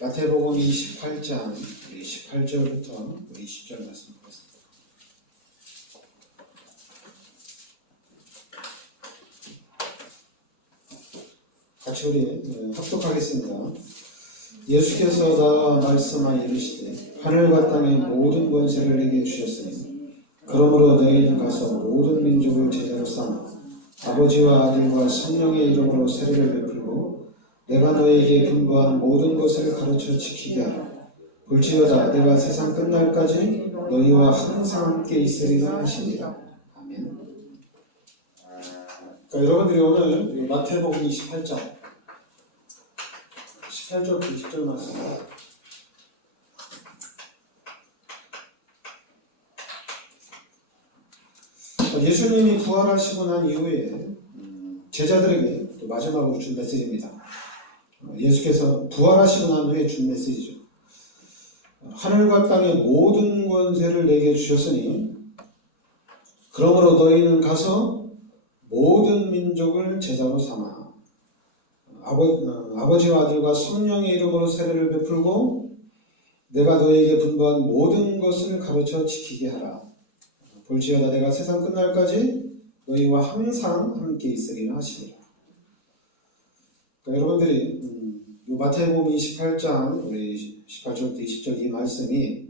마태복음 28장 18절부터 20절 말씀 보겠습니다. 같이 우리 합독하겠습니다. 예수께서 나와 말씀하여 이르시되 하늘과 땅의 모든 권세를 내게 주셨으니 그러므로 너희는 가서 모든 민족을 제자로 삼아 아버지와 아들과 성령의 이름으로 세례를 베풀고 내가 너희에게 분부한 모든 것을 가르쳐 지키게 하라. 볼지어다 내가 세상 끝날까지 너희와 항상 함께 있으리라 하시니라. 아멘. 여러분들이 오늘 마태복음 28장 18절부터 20절 말씀. 예수님이 부활하시고 난 이후에 제자들에게 또 마지막으로 준 메시지입니다. 예수께서 부활하시고 난 후에 준 메시지죠. 하늘과 땅의 모든 권세를 내게 주셨으니 그러므로 너희는 가서 모든 민족을 제자로 삼아 아버지와 아들과 성령의 이름으로 세례를 베풀고 내가 너희에게 분부한 모든 것을 가르쳐 지키게 하라. 볼지어다 내가 세상 끝날까지 너희와 항상 함께 있으리라 하시니라. 그러니까 여러분들이 마태복음 28장 우리 18절부터 20절 이 말씀이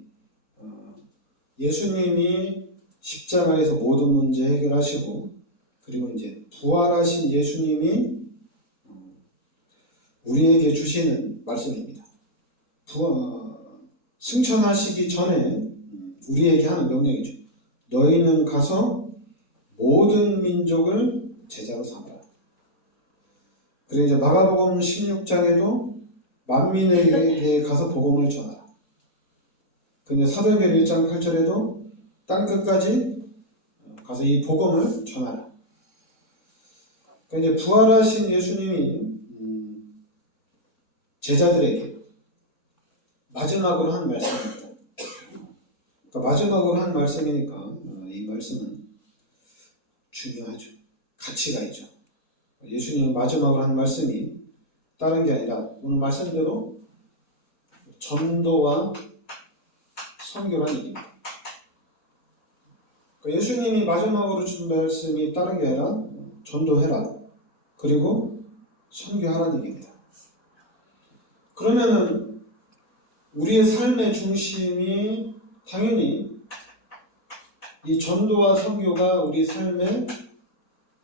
예수님이 십자가에서 모든 문제 해결하시고 그리고 이제 부활하신 예수님이 우리에게 주시는 말씀입니다. 승천하시기 전에 우리에게 하는 명령이죠. 너희는 가서 모든 민족을 제자로 삼아라. 그리고 이제 마가복음 16장에도 만민에게 가서 복음을 전하라. 근데 사도행전 1장 8절에도 땅 끝까지 가서 이 복음을 전하라. 그러니까 이제 부활하신 예수님이 제자들에게 마지막으로 한 말씀입니다. 그러니까 마지막으로 한 말씀이니까 이 말씀은 중요하죠. 가치가 있죠. 예수님은 마지막으로 한 말씀이 다른 게 아니라 오늘 말씀대로 전도와 선교라는 얘기입니다. 그러니까 예수님이 마지막으로 준 말씀이 다른 게 아니라 전도해라. 그리고 선교하라는 얘기입니다. 그러면은 우리의 삶의 중심이 당연히 이 전도와 선교가 우리 삶의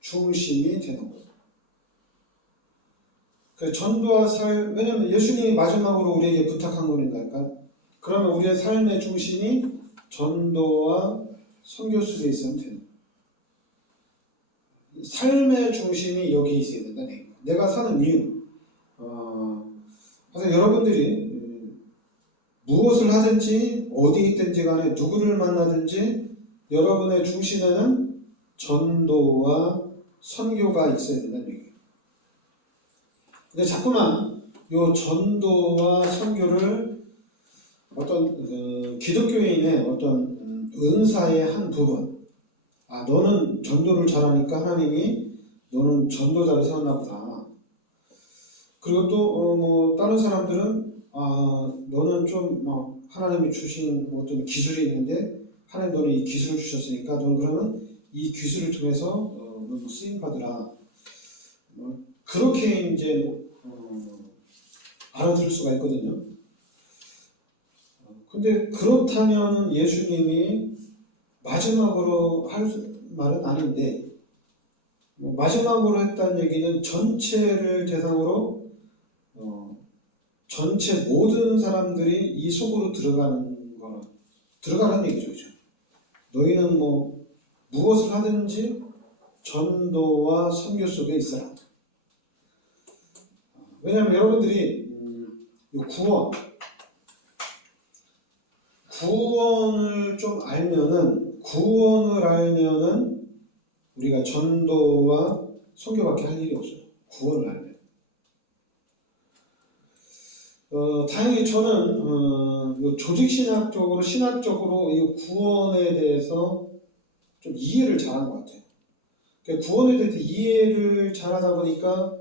중심이 되는 거예요. 그 전도와 왜냐면 예수님이 마지막으로 우리에게 부탁한 거니까 그러면 우리의 삶의 중심이 전도와 선교 속에 있으면 되는 거예요. 삶의 중심이 여기 있어야 된다는 얘기예요. 내가 사는 이유. 그래서 여러분들이 무엇을 하든지 어디 있든지 간에 누구를 만나든지 여러분의 중심에는 전도와 선교가 있어야 된다는 얘기예요. 근데 자꾸만 이 전도와 선교를 어떤 기독교인의 어떤 은사의 한 부분, 너는 전도를 잘하니까 하나님이 너는 전도자를 세웠나 보다. 그리고 또 다른 사람들은 너는 좀 하나님이 주신 어떤 기술이 있는데 하나님 너는 이 기술을 주셨으니까 너는 그러면 이 기술을 통해서 너는 쓰임 받으라. 그렇게 이제 알아들을 수가 있거든요. 근데 그렇다면 예수님이 마지막으로 할 말은 아닌데 마지막으로 했다는 얘기는 전체를 대상으로 전체 모든 사람들이 이 속으로 들어가는 얘기죠. 그렇죠? 너희는 무엇을 하든지 전도와 선교 속에 있어라. 왜냐하면 여러분들이 구원을 좀 구원을 알면은 우리가 전도와 선교밖에 할 일이 없어요. 구원을 알면. 다행히 저는 조직신학적으로 신학적으로 이 구원에 대해서 좀 이해를 잘한 것 같아요. 그러니까 구원에 대해서 이해를 잘하다 보니까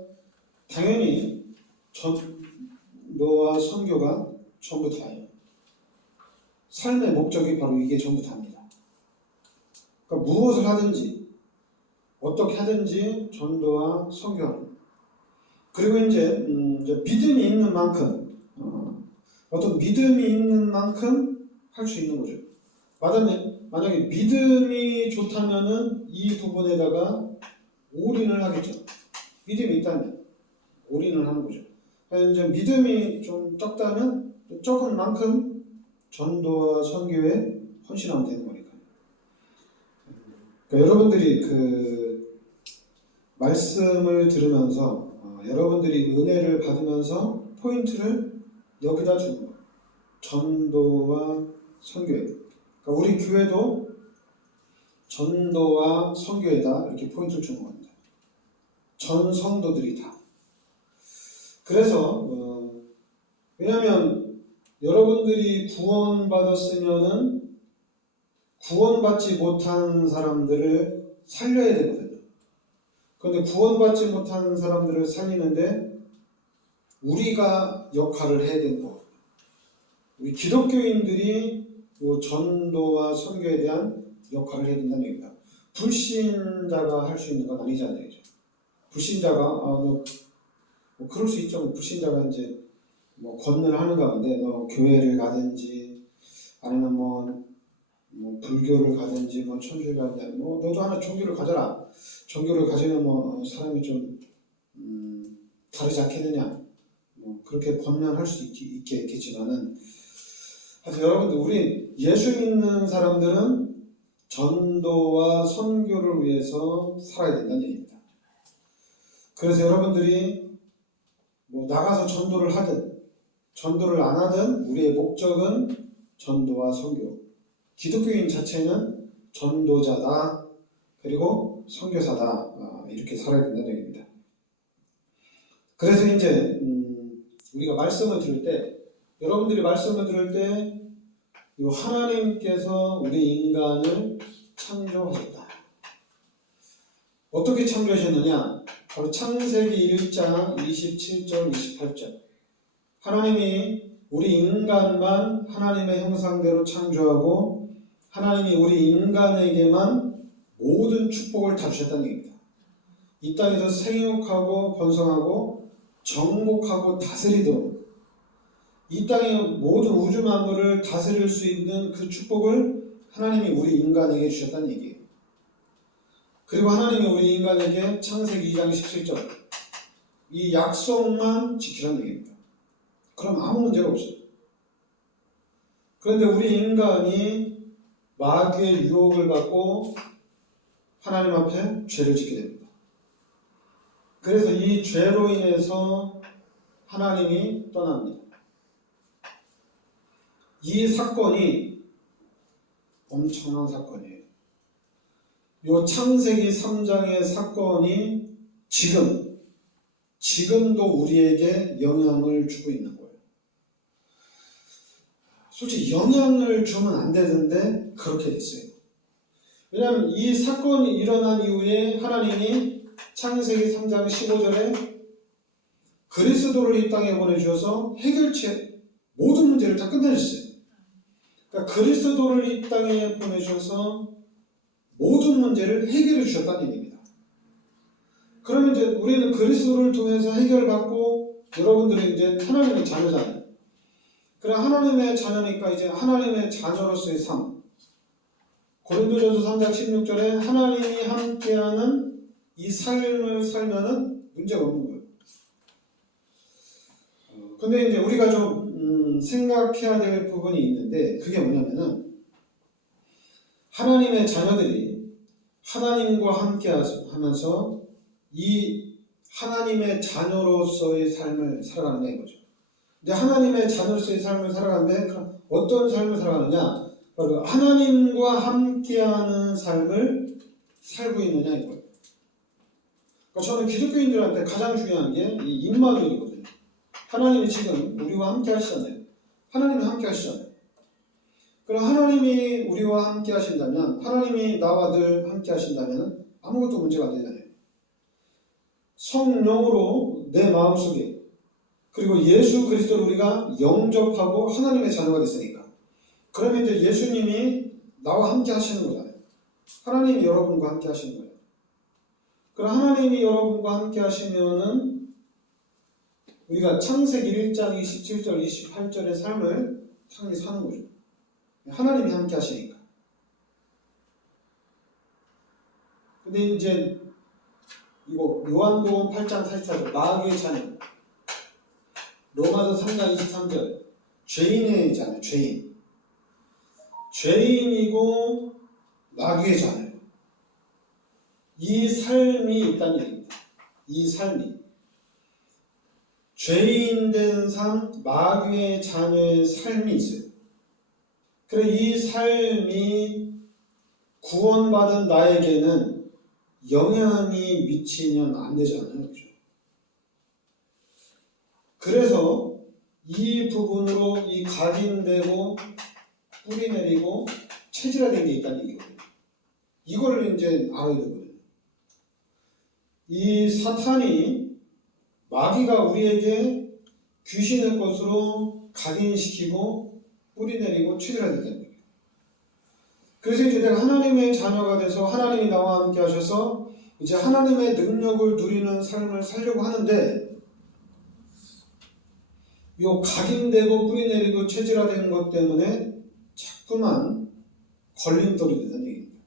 당연히 전도와 선교가 전부 다예요. 삶의 목적이 바로 이게 전부 다입니다. 그러니까 무엇을 하든지 어떻게 하든지 전도와 선교하는. 그리고 이제 믿음이 있는 만큼 어떤 믿음이 있는 만큼 할 수 있는 거죠. 만약에 믿음이 좋다면은 이 부분에다가 올인을 하겠죠. 믿음이 있다면 올인을 하는 거죠. 이제 믿음이 좀 적다면 적은 만큼 전도와 선교에 헌신하면 되는 거니까요. 그러니까 여러분들이 그 말씀을 들으면서 여러분들이 은혜를 받으면서 포인트를 여기다 주는 거예요. 전도와 선교에. 그러니까 우리 교회도 전도와 선교에다 이렇게 포인트를 주는 겁니다. 전 성도들이 다. 그래서 왜냐하면 여러분들이 구원받았으면은 구원받지 못한 사람들을 살려야 되거든요. 그런데 구원받지 못한 사람들을 살리는데 우리가 역할을 해야 되는 거거든요. 우리 기독교인들이 전도와 선교에 대한 역할을 해야 된다는 얘기입니다. 불신자가 할 수 있는 건 아니잖아요. 불신자가 뭐 그럴 수 있죠. 불신자가 이제 뭐 권면하는 가운데 너 교회를 가든지 아니면 뭐 불교를 가든지 뭐 천주를 가든지 뭐 너도 하나 종교를 가져라. 종교를 가지면 뭐 사람이 좀 다르지 않겠느냐. 뭐 그렇게 권면할 수 있겠지만은 하여튼 여러분들 우리 예수 믿는 사람들은 전도와 선교를 위해서 살아야 된다는 얘기입니다. 그래서 여러분들이 뭐 나가서 전도를 하든 전도를 안 하든 우리의 목적은 전도와 선교. 기독교인 자체는 전도자다 그리고 선교사다 이렇게 살아야 된다는 얘기입니다. 그래서 이제 우리가 말씀을 들을 때 여러분들이 말씀을 들을 때 하나님께서 우리 인간을 창조하셨다. 어떻게 창조하셨느냐? 바로 창세기 1장 27절 28절. 하나님이 우리 인간만 하나님의 형상대로 창조하고 하나님이 우리 인간에게만 모든 축복을 다 주셨다는 얘기입니다. 이 땅에서 생육하고 번성하고 정복하고 다스리도록 이 땅의 모든 우주 만물을 다스릴 수 있는 그 축복을 하나님이 우리 인간에게 주셨다는 얘기예요. 그리고 하나님이 우리 인간에게 창세기 2장 17절 이 약속만 지키라는 얘기입니다. 그럼 아무 문제가 없어요. 그런데 우리 인간이 마귀의 유혹을 받고 하나님 앞에 죄를 짓게 됩니다. 그래서 이 죄로 인해서 하나님이 떠납니다. 이 사건이 엄청난 사건이에요. 이 창세기 3장의 사건이 지금도 우리에게 영향을 주고 있는 거예요. 솔직히 영향을 주면 안 되는데 그렇게 됐어요. 왜냐하면 이 사건이 일어난 이후에 하나님이 창세기 3장 15절에 그리스도를 이 땅에 보내주셔서 해결책 모든 문제를 다 끝내주셨어요. 그러니까 그리스도를 이 땅에 보내주셔서 모든 문제를 해결해 주셨다는 얘기입니다. 그러면 이제 우리는 그리스도를 통해서 해결받고 여러분들이 이제 하나님의 자녀잖아요. 그럼 하나님의 자녀니까 이제 하나님의 자녀로서의 삶. 고린도전서 3장 16절에 하나님이 함께하는 이 삶을 살면은 문제가 없는 거예요. 근데 이제 우리가 좀 생각해야 될 부분이 있는데 그게 뭐냐면은 하나님의 자녀들이 하나님과 함께 하면서 이 하나님의 자녀로서의 삶을 살아가는 거죠. 이제 하나님의 자녀로서의 삶을 살아가는데 어떤 삶을 살아가느냐? 바로 하나님과 함께하는 삶을 살고 있느냐 이거예요. 그러니까 저는 기독교인들한테 가장 중요한 게 이 임마누엘이거든요. 하나님이 지금 우리와 함께 하시잖아요. 하나님이 함께 하시잖아요. 그럼 하나님이 우리와 함께 하신다면 하나님이 나와 늘 함께 하신다면 아무것도 문제가 안 되잖아요. 성령으로 내 마음속에 그리고 예수 그리스도를 우리가 영접하고 하나님의 자녀가 됐으니까. 그러면 이제 예수님이 나와 함께 하시는 거잖아요. 하나님이 여러분과 함께 하시는 거예요. 그럼 하나님이 여러분과 함께 하시면은 우리가 창세기 1장 27절 28절의 삶을 당연히 사는 거죠. 하나님이 함께 하시니까. 근데 이제 이거 요한복음 8장 44절 마귀의 자녀, 로마서 3장 23절 죄인의 자녀, 죄인이고 마귀의 자녀. 이 삶이 있다는 얘기입니다. 이 삶이 죄인 된 삶, 마귀의 자녀의 삶이 있어요. 그래 이 삶이 구원받은 나에게는 영향이 미치면 안 되잖아요. 그죠? 그래서 이 부분으로 이 각인되고 뿌리 내리고 체질화된 게 있다는 얘기거든요. 이걸 이제 알아야 되거든요. 이 사탄이 마귀가 우리에게 귀신의 것으로 각인시키고 뿌리 내리고 체질화된다는 얘기예요. 그래서 이제 내가 하나님의 자녀가 돼서 하나님이 나와 함께 하셔서 이제 하나님의 능력을 누리는 삶을 살려고 하는데 요 각인되고 뿌리 내리고 체질화된 것 때문에 자꾸만 걸림돌이 된다는 얘기입니다.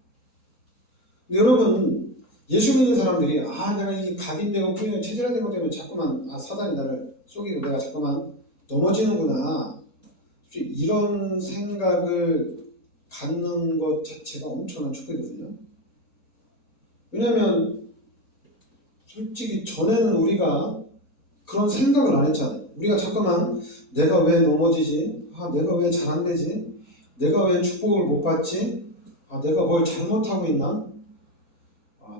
근데 여러분 예수 믿는 사람들이 내가 이 각인되고 뿌리 내리고 체질화된 것 때문에 자꾸만 사단이 나를 속이고 내가 자꾸만 넘어지는구나 이런 생각을 갖는 것 자체가 엄청난 축복이거든요. 왜냐하면 솔직히 전에는 우리가 그런 생각을 안 했잖아요. 우리가 자꾸만 내가 왜 넘어지지? 내가 왜 잘 안 되지? 내가 왜 축복을 못 받지? 내가 뭘 잘못하고 있나?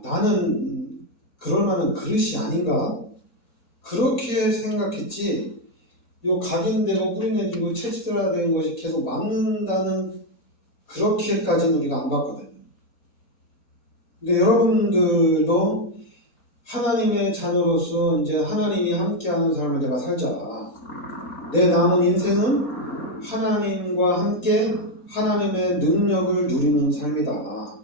나는 그럴 만한 그릇이 아닌가? 그렇게 생각했지. 요 각인되고 뿌리내리고 체질화된 것이 계속 막는다는 그렇게까지는 우리가 안 봤거든요. 근데 여러분들도 하나님의 자녀로서 이제 하나님이 함께하는 삶을 내가 살자. 내 남은 인생은 하나님과 함께 하나님의 능력을 누리는 삶이다.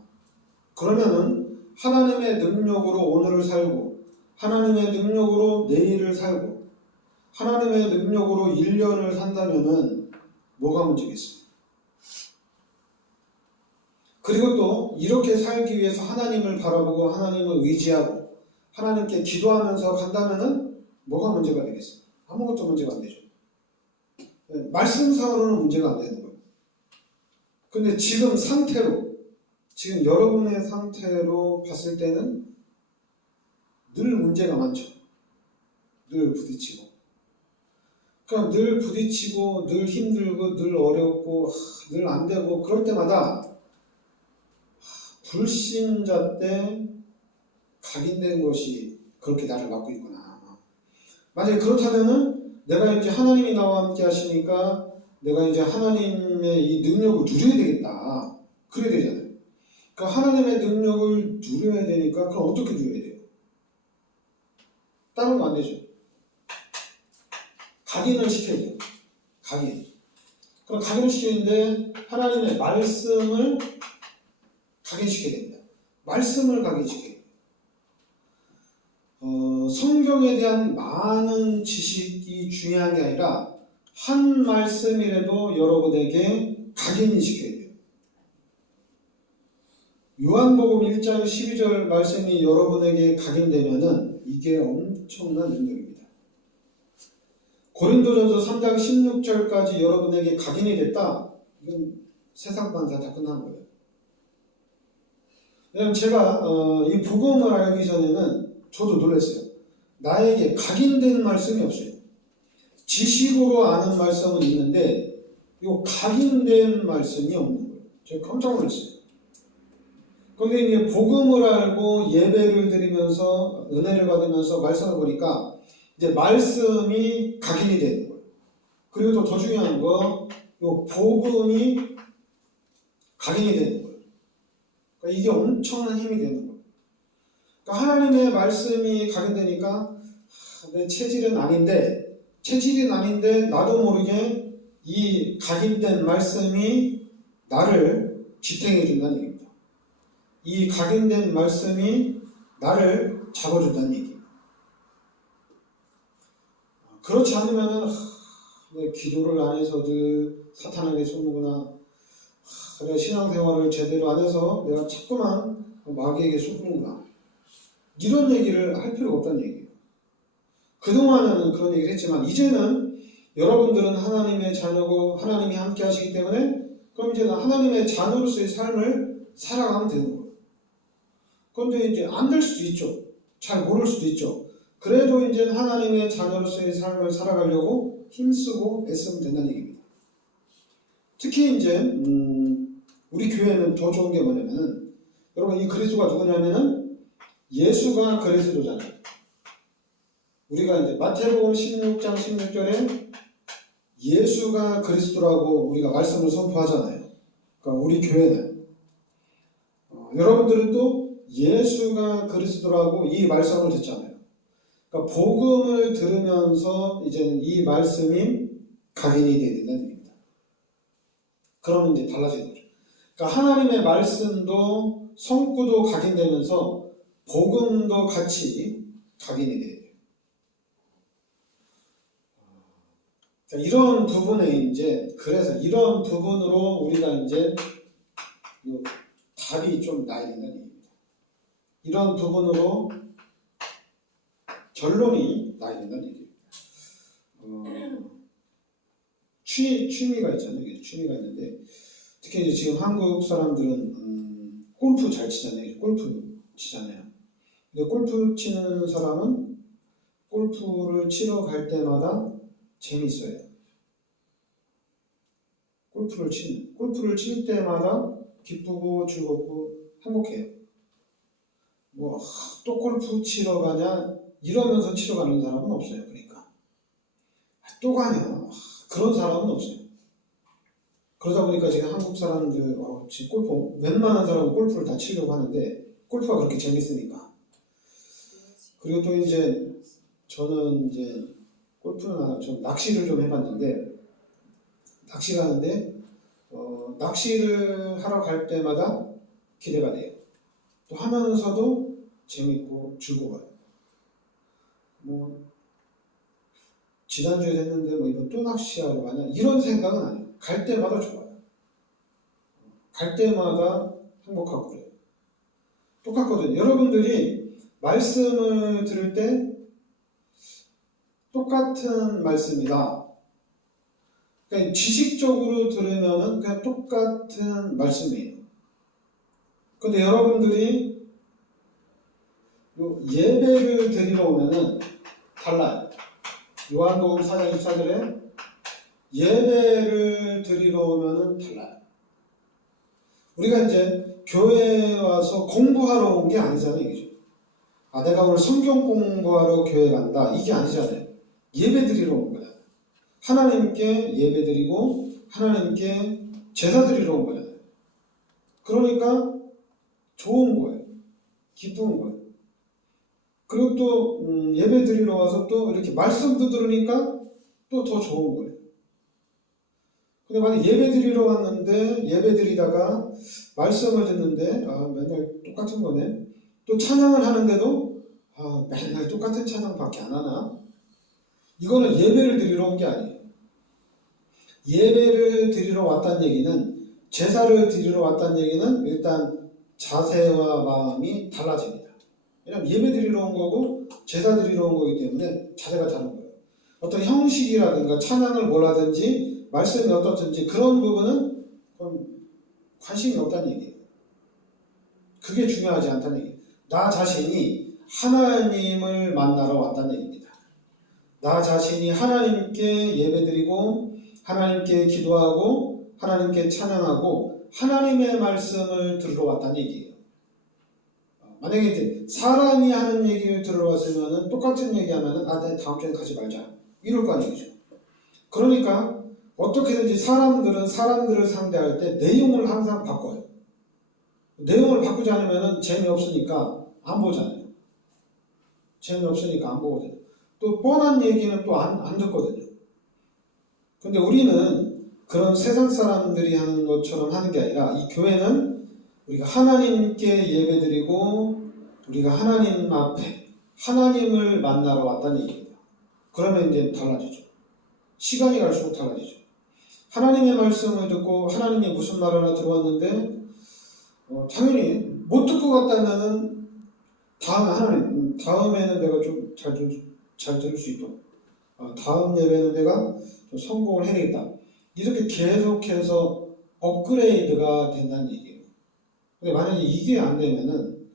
그러면은 하나님의 능력으로 오늘을 살고 하나님의 능력으로 내일을 살고 하나님의 능력으로 1년을 산다면은 뭐가 문제겠어요? 그리고 또 이렇게 살기 위해서 하나님을 바라보고 하나님을 의지하고 하나님께 기도하면서 간다면은 뭐가 문제가 되겠어요? 아무것도 문제가 안 되죠. 말씀상으로는 문제가 안 되는 거예요. 근데 지금 상태로, 지금 여러분의 상태로 봤을 때는 늘 문제가 많죠. 늘 부딪히고. 그러니까 늘 부딪히고, 늘 힘들고, 늘 어렵고, 늘 안 되고, 그럴 때마다 불신자 때 각인된 것이 그렇게 나를 막고 있구나. 만약에 그렇다면은 내가 이제 하나님이 나와 함께 하시니까 내가 이제 하나님의 이 능력을 누려야 되겠다. 그래야 되잖아요. 그러니까 하나님의 능력을 누려야 되니까 그럼 어떻게 누려야 돼요? 다른 거 안 되죠. 각인을 시켜야 돼요. 각인. 그럼 각인을 시키는데 하나님의 말씀을 각인시켜야 됩니다. 말씀을 각인시켜야 돼요. 성경에 대한 많은 지식이 중요한 게 아니라 한 말씀이라도 여러분에게 각인이 시켜야 돼요. 요한복음 1장 12절 말씀이 여러분에게 각인되면은 이게 엄청난 능력입니다. 고린도전서 3장 16절까지 여러분에게 각인이 됐다. 이건 세상 반사 다 끝난 거예요. 왜냐면 제가 이 복음을 알기 전에는 저도 놀랐어요. 나에게 각인된 말씀이 없어요. 지식으로 아는 말씀은 있는데 이 각인된 말씀이 없는 거예요. 제가 깜짝 놀랐어요. 그런데 이제 복음을 알고 예배를 드리면서 은혜를 받으면서 말씀을 보니까 이제 말씀이 각인이 되는 거예요. 그리고 또 더 중요한 거, 이 복음이 각인이 되는 거예요. 그러니까 이게 엄청난 힘이 되는 거예요. 그러니까 하나님의 말씀이 각인되니까 내 체질은 아닌데 체질이 아닌데 나도 모르게 이 각인된 말씀이 나를 지탱해 준다는 얘기입니다. 이 각인된 말씀이 나를 잡아준다는 얘기예요. 그렇지 않으면은 내 기도를 안 해서 늘 사탄에게 속는구나. 내 신앙생활을 제대로 안 해서 내가 자꾸만 마귀에게 속는구나. 이런 얘기를 할 필요가 없다는 얘기예요. 그동안은 그런 얘기를 했지만 이제는 여러분들은 하나님의 자녀고 하나님이 함께 하시기 때문에 그럼 이제는 하나님의 자녀로서의 삶을 살아가면 되는 거예요. 그런데 이제 안 될 수도 있죠. 잘 모를 수도 있죠. 그래도 이제 하나님의 자녀로서의 삶을 살아가려고 힘쓰고 애쓰면 된다는 얘기입니다. 특히 이제 우리 교회는 더 좋은 게 뭐냐면은 여러분 이 그리스도가 누구냐면은 예수가 그리스도잖아요. 우리가 이제 마태복음 16장 16절에 예수가 그리스도라고 우리가 말씀을 선포하잖아요. 그러니까 우리 교회는 여러분들은 또 예수가 그리스도라고 이 말씀을 듣잖아요. 그러니까 복음을 들으면서 이제 이 말씀이 각인이 되어야 된다는 얘기입니다. 그러면 이제 달라지는 거죠. 그러니까 하나님의 말씀도 성구도 각인되면서 복음도 같이 각인이 돼요. 이런 부분에 이제 그래서 이런 부분으로 우리가 이제 답이 좀 나야 된다는 얘기입니다. 이런 부분으로 결론이 나야 된다는 얘기입니다. 취미가 있잖아요. 취미가 있는데 특히 이제 지금 한국 사람들은 골프 잘 치잖아요. 골프 치잖아요. 근데 골프 치는 사람은 골프를 치러 갈 때마다 재밌어요. 골프를 칠 때마다 기쁘고 즐겁고 행복해요. 또 골프 치러 가냐 이러면서 치러 가는 사람은 없어요. 그러니까 또 가냐 그런 사람은 없어요. 그러다 보니까 지금 한국 사람들 지금 골프 웬만한 사람은 골프를 다 치려고 하는데 골프가 그렇게 재밌으니까. 그리고 또 이제 저는 이제 골프는 안 하고 좀 낚시를 좀 해봤는데 낚시를 하는데 낚시를 하러 갈 때마다 기대가 돼요. 또 하면서도 재밌고 즐거워요. 지난주에 했는데 이번 또 낚시하러 가냐 이런 생각은 아니에요. 갈 때마다 좋아요. 갈 때마다 행복하고 그래요. 똑같거든요. 여러분들이 말씀을 들을 때 똑같은 말씀이다. 그러니까 지식적으로 들으면은 그냥 똑같은 말씀이에요. 근데 여러분들이 예배를 드리러 오면은 달라요. 요한복음 4장 24절에 예배를 드리러 오면은 달라요. 우리가 이제 교회에 와서 공부하러 온 게 아니잖아요. 이게. 내가 오늘 성경 공부하러 교회 간다. 이게 아니잖아요. 예배 드리러 온 거야. 하나님께 예배 드리고 하나님께 제사 드리러 온 거잖아요. 그러니까 좋은 거예요. 기쁜 거예요. 그리고 또 예배 드리러 와서 또 이렇게 말씀도 들으니까 또 더 좋은 거예요. 근데 만약 예배 드리러 왔는데 예배 드리다가 말씀을 듣는데 맨날 똑같은 거네. 또 찬양을 하는데도 맨날 똑같은 찬양밖에 안 하나? 이거는 예배를 드리러 온 게 아니에요. 예배를 드리러 왔다는 얘기는 제사를 드리러 왔다는 얘기는 일단 자세와 마음이 달라집니다. 왜냐하면 예배 드리러 온 거고 제사 드리러 온 거기 때문에 자세가 다른 거예요. 어떤 형식이라든가 찬양을 뭘 하든지 말씀이 어떻든지 그런 부분은 관심이 없다는 얘기예요. 그게 중요하지 않다는 얘기예요. 나 자신이 하나님을 만나러 왔다는 얘기입니다. 나 자신이 하나님께 예배드리고 하나님께 기도하고 하나님께 찬양하고 하나님의 말씀을 들으러 왔다는 얘기예요. 만약에 이제 사람이 하는 얘기를 들으러 왔으면 똑같은 얘기하면 내 다음 주에 가지 말자 이럴 거 아니죠. 그러니까 어떻게든지 사람들은 사람들을 상대할 때 내용을 항상 바꿔요. 내용을 바꾸지 않으면 재미없으니까 안 보잖아요. 재미없으니까 안 보거든요. 또 뻔한 얘기는 또 안 듣거든요. 근데 우리는 그런 세상 사람들이 하는 것처럼 하는 게 아니라 이 교회는 우리가 하나님께 예배드리고 우리가 하나님 앞에 하나님을 만나러 왔다는 얘기입니다. 그러면 이제 달라지죠. 시간이 갈수록 달라지죠. 하나님의 말씀을 듣고 하나님이 무슨 말을 하나 들어왔는데 당연히 못 듣고 갔다면은 다음에는 내가 좀 잘 들을 수 있도록 다음 예배는 내가 좀 성공을 해야 되겠다. 이렇게 계속해서 업그레이드가 된다는 얘기예요. 근데 만약에 이게 안 되면은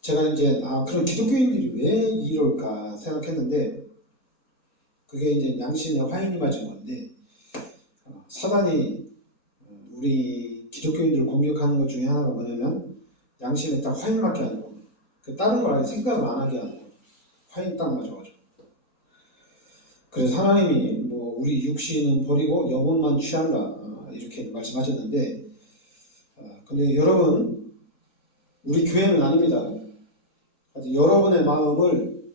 제가 이제 그런 기독교인들이 왜 이럴까 생각했는데 그게 이제 양심에 화인이 맞은 건데 사단이 우리 기독교인들을 공격하는 것 중에 하나가 뭐냐면 양심에 딱 화인 맞게 하는 겁니다. 다른 걸 아예 생각을 안 하게 하는 거예요. 화인 딱 맞아가지고. 그래서 하나님이 우리 육신은 버리고 영혼만 취한다 이렇게 말씀하셨는데 근데 여러분 우리 교회는 아닙니다. 여러분의 마음을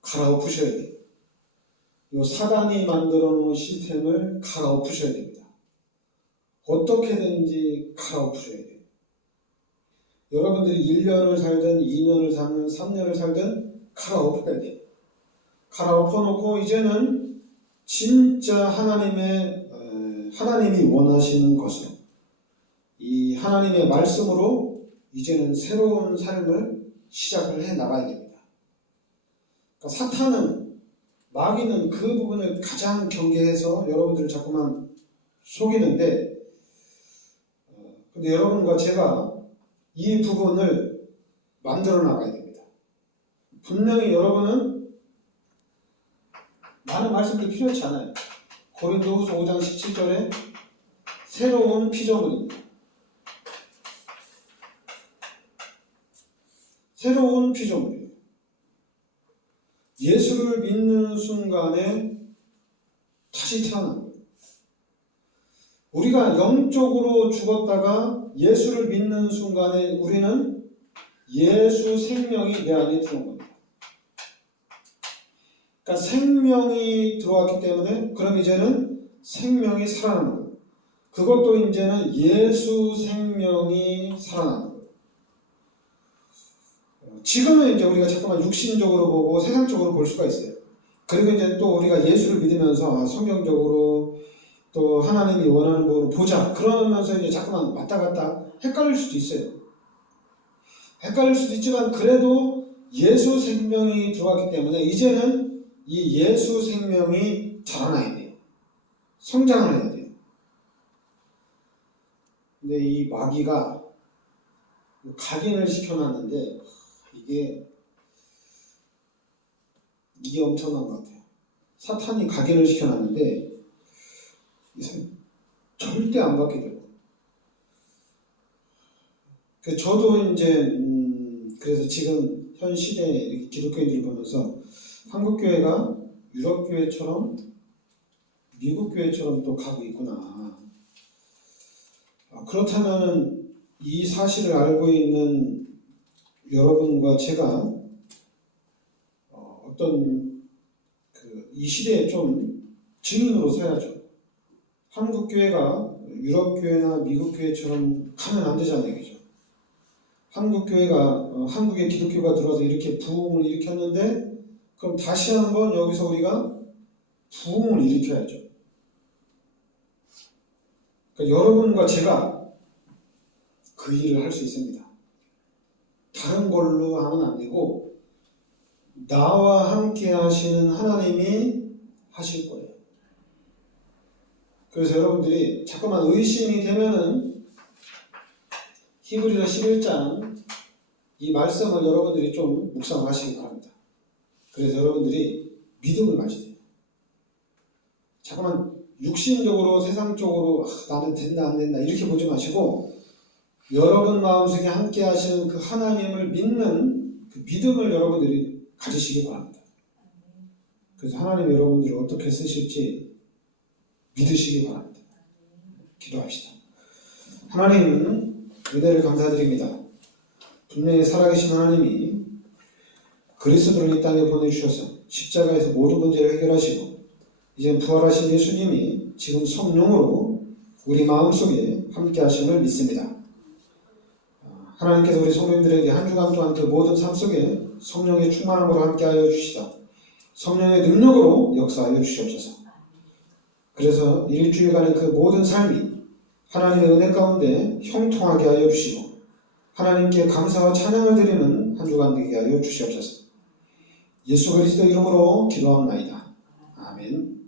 갈아엎으셔야 돼요. 이 사단이 만들어 놓은 시스템을 갈아엎으셔야 됩니다. 어떻게든지 갈아엎으셔야 돼요. 여러분들이 1년을 살든 2년을 살든 3년을 살든 갈아엎어야 돼요. 갈아엎어놓고 이제는 진짜 하나님이 원하시는 것으로 이 하나님의 말씀으로 이제는 새로운 삶을 시작을 해 나가야 됩니다. 그러니까 사탄은 마귀는 그 부분을 가장 경계해서 여러분들을 자꾸만 속이는데 근데 여러분과 제가 이 부분을 만들어 나가야 됩니다. 분명히 여러분은 많은 말씀들이 필요하지 않아요. 고린도후서 5장 17절에 새로운 피조물입니다. 새로운 피조물이에요. 예수를 믿는 순간에 다시 태어난 거예요. 우리가 영적으로 죽었다가 예수를 믿는 순간에 우리는 예수 생명이 내 안에 들어온 겁니다. 그러니까 생명이 들어왔기 때문에 그럼 이제는 생명이 살아나는 거예요. 그것도 이제는 예수 생명이 살아나는 거예요. 지금은 이제 우리가 잠깐만 육신적으로 보고 세상적으로 볼 수가 있어요. 그리고 이제 또 우리가 예수를 믿으면서 성경적으로 또 하나님이 원하는 부분을 보자. 그러면서 이제 자꾸만 왔다 갔다 헷갈릴 수도 있어요. 헷갈릴 수도 있지만 그래도 예수 생명이 들어왔기 때문에 이제는 이 예수 생명이 자라나야 돼요. 성장을 해야 돼요. 근데 이 마귀가 각인을 시켜놨는데 이게 엄청난 것 같아요. 사탄이 각인을 시켜놨는데 절대 안 받게 되고. 저도 이제 그래서 지금 현 시대에 기독교인들을 보면서 한국 교회가 유럽 교회처럼 미국 교회처럼 또 가고 있구나. 그렇다면 이 사실을 알고 있는 여러분과 제가 어떤 이 시대에 좀 증인으로 서야죠. 한국 교회가 유럽 교회나 미국 교회처럼 가면 안 되잖아요, 그죠? 한국 교회가 한국에 기독교가 들어와서 이렇게 부흥을 일으켰는데 그럼 다시 한번 여기서 우리가 부흥을 일으켜야죠. 그러니까 여러분과 제가 그 일을 할 수 있습니다. 다른 걸로 하면 안 되고 나와 함께 하시는 하나님이 하실 거예요. 그래서 여러분들이 자꾸만 의심이 되면은 히브리서 11장 이 말씀을 여러분들이 좀 묵상하시기 바랍니다. 그래서 여러분들이 믿음을 가지세요. 자꾸만 육신적으로 세상적으로 나는 된다 안 된다 이렇게 보지 마시고 여러분 마음속에 함께 하시는 그 하나님을 믿는 그 믿음을 여러분들이 가지시기 바랍니다. 그래서 하나님이 여러분들을 어떻게 쓰실지 믿으시기 바랍니다. 기도합시다. 하나님 은혜를 감사드립니다. 분명히 살아계신 하나님이 그리스도를 이 땅에 보내주셔서 십자가에서 모든 문제를 해결하시고 이제 부활하신 예수님이 지금 성령으로 우리 마음속에 함께 하심을 믿습니다. 하나님께서 우리 성도님들에게 한 주간 동안 그 모든 삶 속에 성령의 충만함으로 함께하여 주시다. 성령의 능력으로 역사하여 주시옵소서. 그래서 일주일간의 그 모든 삶이 하나님의 은혜 가운데 형통하게 하여 주시고 하나님께 감사와 찬양을 드리는 한 주간 되게 하여 주시옵소서. 예수 그리스도 이름으로 기도합나이다. 아멘.